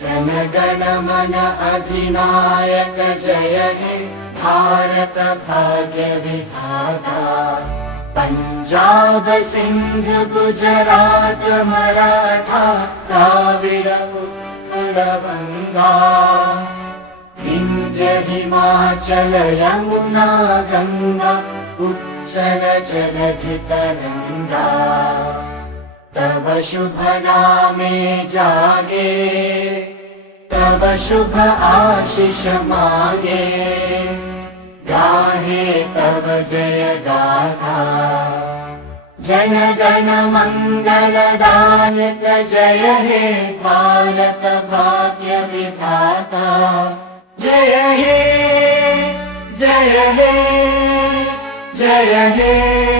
जनगण मन अधिनायक जय हे भारत भाग्य विधाता। पंजाब सिंध गुजरात मराठा द्राविड उत्कल गंगा। विंध्य हिमाचल यमुना गंगा उच्चल जलधि तरंगा। तव शुभ नामे जागे तव शुभ आशीष मांगे। गाहे तव जय गाथा जन गण मंगलदायक जय हे भारत भाग्य विधाता। जय हे जय हे जय हे।